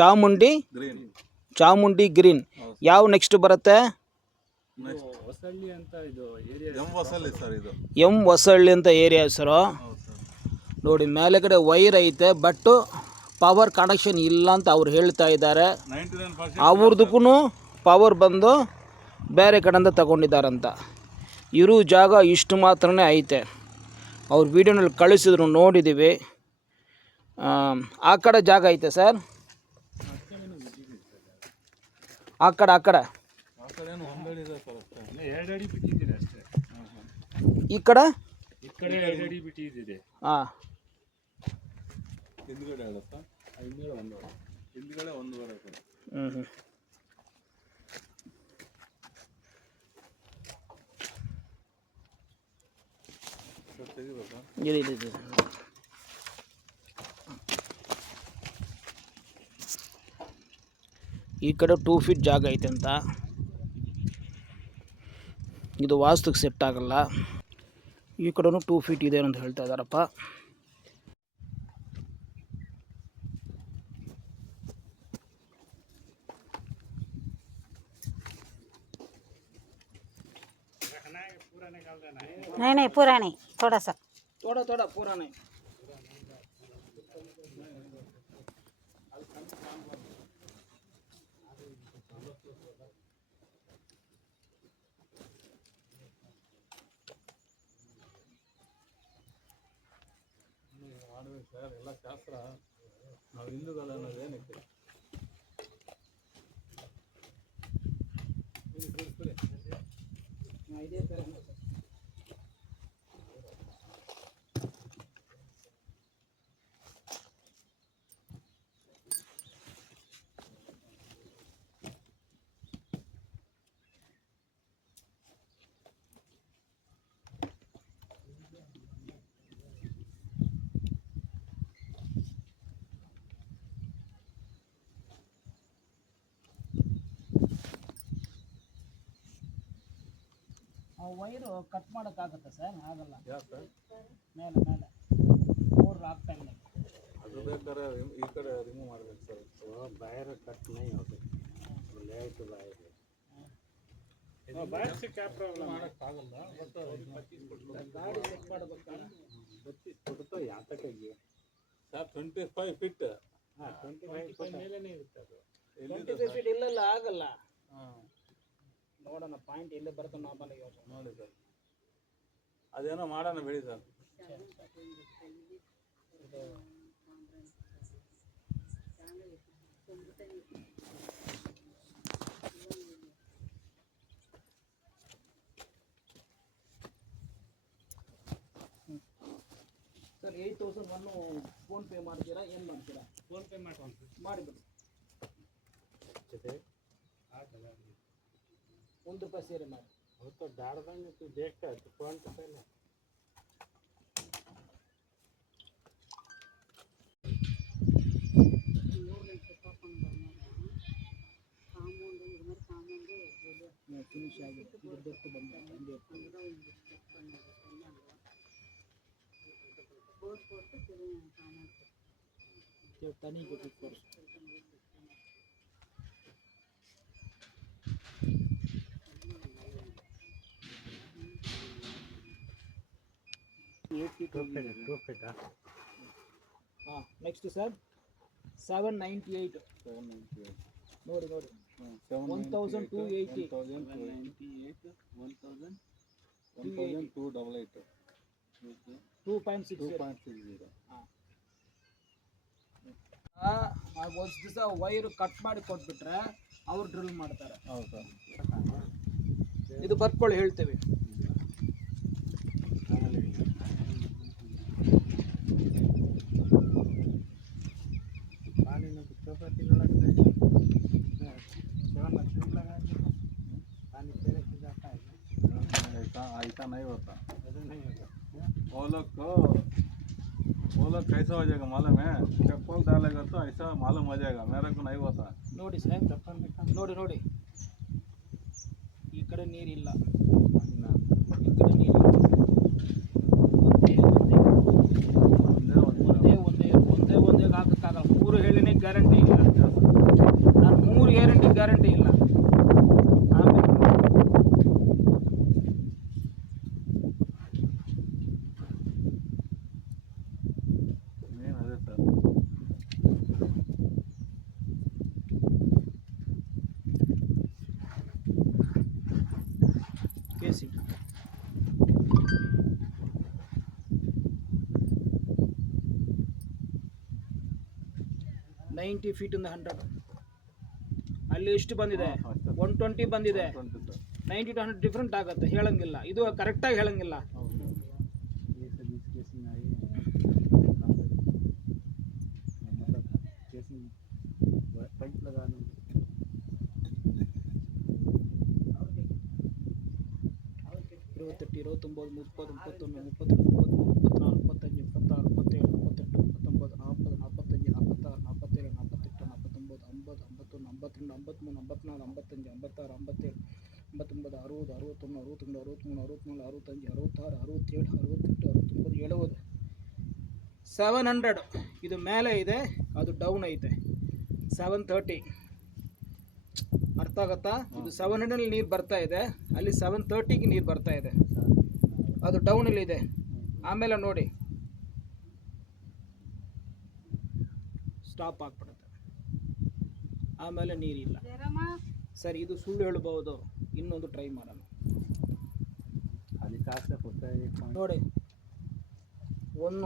Chamundi green. Chamundi green. ಯಾವ next ಬರುತ್ತೆ? ಹೊಸಳ್ಳಿ ಅಂತ ಇದು ಏರಿಯಾ. ಎಂ ಹೊಸಳ್ಳಿ ಸರ್ ಇದು. ಎಂ ಹೊಸಳ್ಳಿ ಅಂತ ಏರಿಯಾ ಹೆಸರು. ಹೌದು ಸರ್. ನೋಡಿ ಮೇಲೆಗಡೆ ವೈರ್ ಐತೆ, ಬಟ್ ಪವರ್ ಕನೆಕ್ಷನ್ ಇಲ್ಲ ಅಂತ ಅವ್ರು ಹೇಳ್ತಾ ಇದ್ದಾರೆ. 99% ಅವ್ರದಕ್ಕೂ ಪವರ್ ಬಂದು ಬೇರೆ ಕಡೆಯಿಂದ ತಗೊಂಡಿದ್ದಾರಂತ. ಇರೋ ಜಾಗ ಇಷ್ಟು ಮಾತ್ರನೇ ಐತೆ. ಅವ್ರ ವೀಡಿಯೋನಲ್ಲಿ ಕಳಿಸಿದ್ರು, ನೋಡಿದ್ದೀವಿ. ಆ ಕಡೆ ಜಾಗ ಐತೆ ಸರ್, ಆ ಕಡೆ ಏನು ಒಂದಡಿ ಇದೆ ಸರ್ ಅಷ್ಟೇ. 2 ಅಡಿ ಬಿಟ್ಟಿದ್ದೀನಿ ಅಷ್ಟೇ. ಈ ಕಡೆ 2 ಅಡಿ ಬಿಟ್ಟಿದೆ. ಹಾಂ, ಹಿಂದ್ಗಡೆ ಆಗುತ್ತಾ? ಹಿಂದ್ಗಡೆ ಒಂದೂವರೆ ಕಡೆ. ಹ್ಞೂ ತೆಗಿಬೇಕಾ? ಇದೆ. ಈ ಕಡೆ 2 ಫೀಟ್ ಜಾಗ ಐತೆ ಅಂತ. ಇದು ವಾಸ್ತುಕ್ಕೆ ಸೆಟ್ ಆಗಲ್ಲ. ಈ ಕಡೆನೂ 2 ಫೀಟ್ ಇದೆ ಅಂತ ಹೇಳ್ತಾ ಇದ್ದಾರಪ್ಪ. नहीं पूरा नहीं, थोड़ा सा थोड़ा पूरा नहीं. ಮಾಡಬೇಕು ಸರ್, ಎಲ್ಲ ಶಾಸ್ತ್ರ. ನಾವು ಹಿಂದೂಗಳು ಅನ್ನೋದೇನಕ್ಕೆ? ಇದೇ ಥರ ವೈರು ಕಟ್ ಮಾಡೋಕ್ಕಾಗತ್ತಾ ಸರ್? ಆಗಲ್ಲ. ಯಾಕೆ? ಮೇಲೆ ಬೋರ್ ಆಗ್ತಾ ಇಲ್ಲ. ಅದು ಬೇಕಾದ್ರೆ ಈ ಕಡೆ ರಿಮೂವ್ ಮಾಡಬೇಕು ಸರ್. बाहर कट नहीं होते, लेट बाहर बाहर से क्या प्रॉब्लम ಮಾಡೋಕ್ಕಾಗಲ್ಲ. ಬಟ್ ಗಾಡಿ ಚೆಕ್ ಮಾಡಬೇಕಾ? 25 फुट तो यहाँ तक है ಸರ್ 25 ಫೀಟ್. हाँ 25 ಮೇಲೆ ಇರುತ್ತೆ ಅದು. 25 ಫೀಟ್ ಇಲ್ಲೆಲ್ಲ ಆಗಲ್ಲ. ಹಾಂ, ನೋಡೋಣ ಪಾಯಿಂಟ್ ಎಲ್ಲಿ ಬರುತ್ತೆ ನಾರ್ಮಲ್ ಯೋಚನೆ ನೋಡಿ ಸರ್. ಅದೇನೋ ಮಾಡೋಣ ಬಿಡಿ ಸರ್. ಸರ್ 8,000 ಫೋನ್ ಪೇ ಮಾಡ್ತೀರಾ, ಏನು ಮಾಡ್ತೀರಾ? ಫೋನ್ ಪೇ ಮಾಡಿಬಿಡಿ. ₹1 ಸೇರಿ ಮಾಡಿ. वो तो डाल देंगे, तू देखता है तो फोन पे पहले ಫಿನಿಶ್ ಆಗಿದೆ. ಇದ್ರದ್ದು ಬಂದ ತನಿಖೆ टू फीट ಹಾಂ. Next sir 798. ನೋಡಿ 1,280. 2.60. ಒಂದು ದಿವಸ ವೈರು ಕಟ್ ಮಾಡಿ ಕೊಟ್ಬಿಟ್ರೆ ಅವ್ರು ಡ್ರಿಲ್ ಮಾಡ್ತಾರೆ. ಹೌದು ಸರ್. ಇದು ಬರ್ಕೊಳ್ಳಿ, ಹೇಳ್ತೇವೆ. पानी में कुछ चौपाटी पानी तेरे से जाता है, ऐसा नहीं होता. वो लोग कैसा हो जाएगा मालूम है? चप्पल डालेगा तो ऐसा मालूम हो जाएगा. मेरे को नहीं होता. ನೋಡಿ ಸರ್, ನೋಡಿ ಈ ಕಡೆ ನೀರಿಲ್ಲ, ಈ ಕಡೆ ನೀರಿಲ್ಲ. ಒಂದೇ ಹಾಕಕ್ಕಾಗಲ್ಲ. 3 ಹೇಳಿನೇ ಗ್ಯಾರಂಟಿ ಇಲ್ಲ. 90 feet in the 100. ಅಲ್ಲಿ ಎಷ್ಟು ಬಂದಿದೆ? ಹಾಂ, ಅಷ್ಟೇ. 120 ಬಂದಿದೆ. 20 ಸರ್. 90 to 100 ಡಿಫ್ರೆಂಟ್ ಆಗುತ್ತೆ, ಹೇಳಂಗಿಲ್ಲ. ಇದು ಕರೆಕ್ಟಾಗಿ ಹೇಳಂಗಿಲ್ಲ. ಹೌದು. ये सब मिस केसिंग आई मतलब केसिंग पाइप लगाना 28, 29, 30, 31, 32, 33, 34, 35, 26, 27, 28, 19, 40, 45, 46, 47, 48, 49, 50, 51, 52, 53, 54, 55, 56, 57, 59, 60, 61, 62, 63, 64, 65, 66, 67, 68, 70. ಇದು ಮೇಲೆ ಇದೆ, ಅದು ಡೌನ್ ಐತೆ. 730 ಅರ್ಥ ಆಗತ್ತಾ? ಇದು 700 ನೀರು ಬರ್ತಾ ಇದೆ, ಅಲ್ಲಿ 730ಗೆ ನೀರು ಬರ್ತಾ ಇದೆ, ಅದು ಡೌನಲ್ಲಿ ಇದೆ. ಆಮೇಲೆ ನೋಡಿ ಸ್ಟಾಪ್ ಆಗ್ಬಿಡುತ್ತೆ, ಆಮೇಲೆ ನೀರಿಲ್ಲ. ಸರಿ, ಇದು ಸುಳ್ಳು ಹೇಳ್ಬೋದು, ಇನ್ನೊಂದು ಟ್ರೈ ಮಾಡೋಣ. खाली काट से होता है एक पॉइंट ನೋಡಿ 1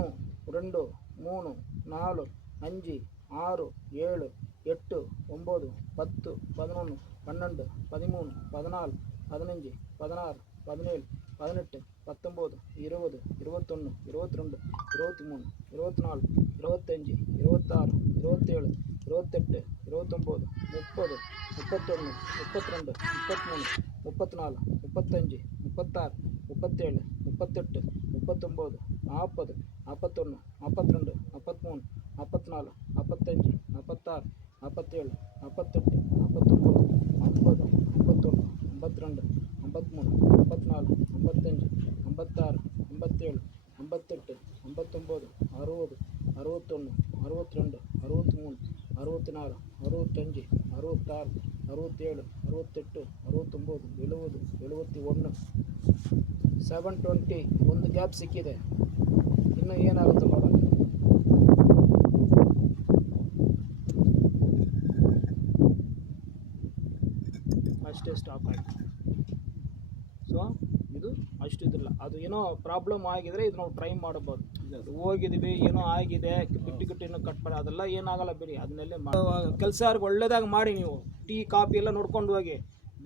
2 3 4 5 6 7 8 9 10 11 12 13 14 15 16 17 18 19 20 21 22 23 24 25 26 27 28 29 30 31 32 33 34 35 36 37 38 39 40 41 42 43 44 45 46 47 48 49 50 51 52 53 54 55 56 57 58 59 60 61 62 63 64 65 66 67 68 69 70 71 720. ಒಂದು ಗ್ಯಾಪ್ ಸಿಕ್ಕಿದೆ, ಇನ್ನು ಏನಾಗುತ್ತೆ ನೋಡೋಣ. ಅಷ್ಟೇ, ಸ್ಟಾಪ್ ಆಯಿತು. ಸೊ ಇದು ಅಷ್ಟು ಇದಿಲ್ಲ, ಅದು ಏನೋ ಪ್ರಾಬ್ಲಮ್ ಆಗಿದ್ರೆ ಇದು ನಾವು ಟ್ರೈ ಮಾಡ್ಬೋದು. ಹೋಗಿದ್ದೀವಿ, ಏನೋ ಆಗಿದೆ, ಬಿಟ್ಟು ಇನ್ನೂ ಕಟ್ ಮಾಡಿ, ಅದೆಲ್ಲ ಏನಾಗಲ್ಲ ಬಿಡಿ, ಅದನ್ನೆಲ್ಲೇ ಕೆಲಸ ಒಳ್ಳೇದಾಗಿ ಮಾಡಿ. ನೀವು ಟೀ ಕಾಫಿ ಎಲ್ಲ ನೋಡ್ಕೊಂಡು ಹೋಗಿ,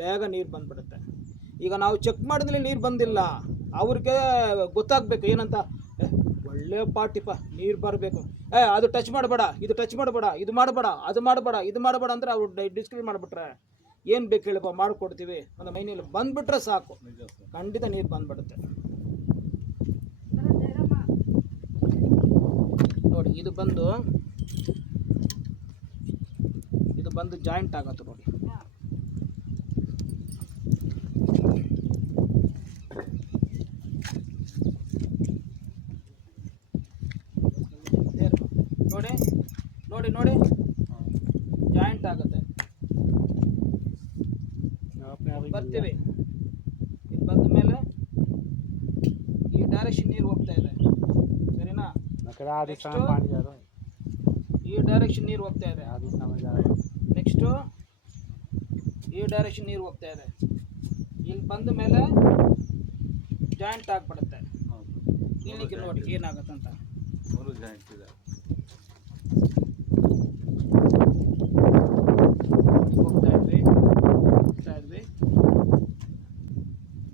ಬೇಗ ನೀರು ಬಂದುಬಿಡುತ್ತೆ. ಈಗ ನಾವು ಚೆಕ್ ಮಾಡಿದ್ರೆ ನೀರು ಬಂದಿಲ್ಲ, ಅವ್ರಿಗೆ ಗೊತ್ತಾಗಬೇಕು ಏನಂತ, ಒಳ್ಳೆ ಪಾಟಿಪ್ಪ ನೀರು ಬರಬೇಕು, ಅದು ಟಚ್ ಮಾಡಬೇಡ, ಇದು ಟಚ್ ಮಾಡಬೇಡ, ಇದು ಮಾಡಬೇಡ, ಅದು ಮಾಡಬೇಡ, ಇದು ಮಾಡಬೇಡ ಅಂದರೆ ಅವ್ರು ಡಿಸ್ಕ್ರೈಬ್ ಮಾಡಿಬಿಟ್ರೆ ಏನು ಬೇಕು ಹೇಳಪ್ಪ ಮಾಡಿಕೊಡ್ತೀವಿ ಅಂತ ಮೈನಲ್ಲಿ ಬಂದುಬಿಟ್ರೆ ಸಾಕು, ನಿಜ ಸರ್. ಖಂಡಿತ ನೀರು ಬಂದುಬಿಡುತ್ತೆ. ನೋಡಿ ಇದು ಬಂದು ಜಾಯಿಂಟ್ ಆಗತ್ತೆ ನೋಡಿ. ನೋಡಿ ನೋಡಿ ನೋಡಿ ಜಾಯಿಂಟ್ ಆಗುತ್ತೆ. ಬರ್ತೀವಿ, ಇಲ್ಲಿ ಬಂದ ಮೇಲೆ ಈ ಡೈರೆಕ್ಷನ್ ನೀರು ಹೋಗ್ತಾ ಇದೆ, ಸರಿನಾ? ಈ ಡೈರೆಕ್ಷನ್ ನೀರು ಹೋಗ್ತಾ ಇದೆ, ನೆಕ್ಸ್ಟು ಈ ಡೈರೆಕ್ಷನ್ ನೀರು ಹೋಗ್ತಾ ಇದೆ. ಇಲ್ಲಿ ಬಂದ ಮೇಲೆ ಜಾಯಿಂಟ್ ಆಗಿಬಿಡುತ್ತೆ. ಇಲ್ಲಿಗೆ ನೋಡಿ ಏನಾಗುತ್ತಂತ. 3 ಜಾಯಿಂಟ್ ಇದೆ. ಹೋಗ್ತಾ ಇದ್ವಿ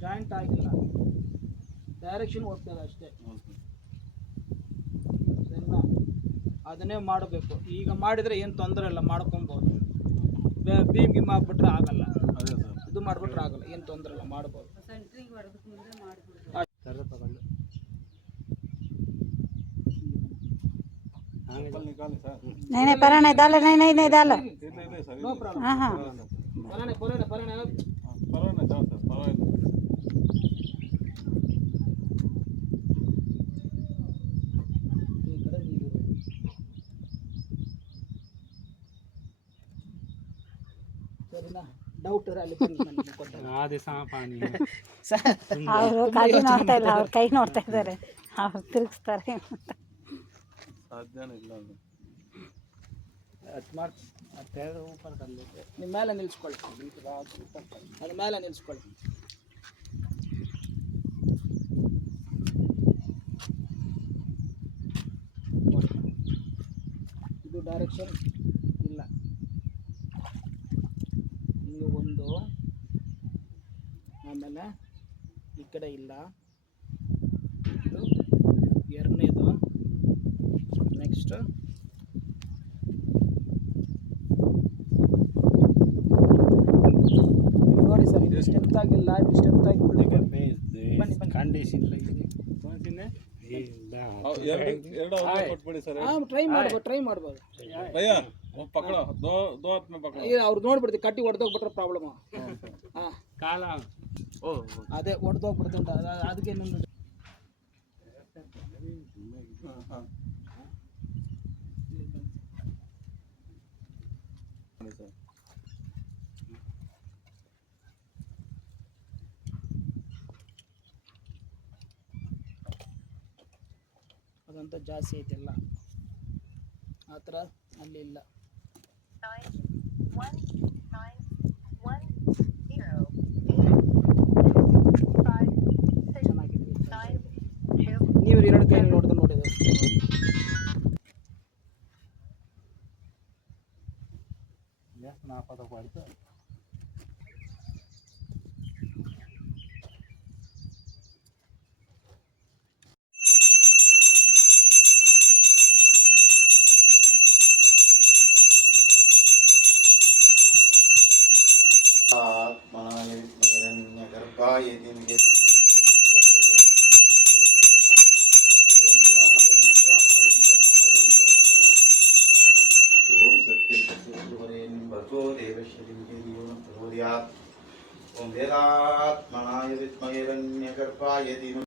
ಜಾಯಿಂಟ್ ಆಗಿಲ್ಲ, ಡೈರೆಕ್ಷನ್ ಹೋಗ್ತಾ ಇದೆ ಅಷ್ಟೇ, ಸರಿನಾ? ಅದನ್ನೇ ಮಾಡಬೇಕು. ಈಗ ಮಾಡಿದರೆ ಏನು ತೊಂದರೆ ಇಲ್ಲ, ಮಾಡ್ಕೊಬೋದು. ಬೀಮ್ ಗಿಮ್ ಹಾಕ್ಬಿಟ್ರೆ ಆಗಲ್ಲ, ಅದೇ ಸರ್. ಇದು ಮಾಡಿಬಿಟ್ರೆ ಆಗಲ್ಲ, ಏನು ತೊಂದರೆ ಇಲ್ಲ, ಮಾಡ್ಬೋದು. चप्पल निकालें सर. नहीं परा नहीं डालो, नहीं डालो. ಇಲ್ಲ ಸರ್. No problem. हाँ हाँ ಪರನೆ ಪರವಾಗಿಲ್ಲ ಜಾನ್ ಸರ್, ಪರವಾಗಿಲ್ಲ. ಈ ಕಡೆ ನೀರು ಸರಿನಾ? ಡೌಟ್ ಅಲ್ಲಿ ಅವರು ಕೈ ನೋಡ್ತಾ ಇಲ್ಲ, ಅವ್ರ ಕೈ ನೋಡ್ತಾ ಇದ್ದಾರೆ, ಅವ್ರು ತಿರುಗಿಸ್ತಾರೆ. ಸಾಧ್ಯನೇ ಇಲ್ಲ ಅದು. ನಿಮ್ಮ ಮೇಲೆ ನಿಲ್ಸ್ಕೊಳ್ಳಿ, ಅದ್ರ ಮೇಲೆ ನಿಲ್ಸ್ಕೊಳ್ಳಿ. ಇದು ಡೈರೆಕ್ಷನ್, ಕಡೆ ಇಲ್ಲ. ಇದು ಎರಡನೇದು. ನೆಕ್ಸ್ಟ್ ನೋಡಿ ಸರ್, ಇದು ಸ್ಟ್ರೆಂತ್ ಆಗಿಲ್ಲ, ಇದು ಸ್ಟ್ರೆಂತ್ ಆಗಿ ಬನ್ನಿ. ಕಂಡೀಷನ್ ಎರಡು ಕೊಟ್ಬಿಡಿ ಸರ್. ಟ್ರೈ ಮಾಡ್ಬೋದು. ಭಯ್ಯ ಪಕಡ ದೋ ಹಾತ್ ಮೇ ಪಕಡ. ಅವ್ರು ನೋಡ್ಬಿಡ್ತೀವಿ ಕಟ್ಟಿ ಹೊಡೆದೋಗ್ಬಿಟ್ರೆ ಪ್ರಾಬ್ಲಮ್. ಕಾಲ ಅದೇ ಹೊಡೆದೋಗ್ಬಿಡ್ತು ಅಂತ ಅದಕ್ಕೆ ನನ್ನ ಅದಂತ ಜಾಸ್ತಿ ಐತೆಲ್ಲ ಆ ಥರ ಅಲ್ಲಿ ಇಲ್ಲ. ಚೆನ್ನಾಗಿದೆ. ನೀವು ಎರಡು ಕೈ ನೋಡಿದ್ರೆ ನೋಡಿದ್ರು ನಾಪದ ಪಡ್ತು. आत्मनाय विद्महे हिरण्यगर्भाय धीमहि ओम सत्यं भर्गो देवस्य धीमहि धियो न प्रचोदयात्। ओम वेदात्मनाय विद्महे हिरण्यगर्भाय धीमहि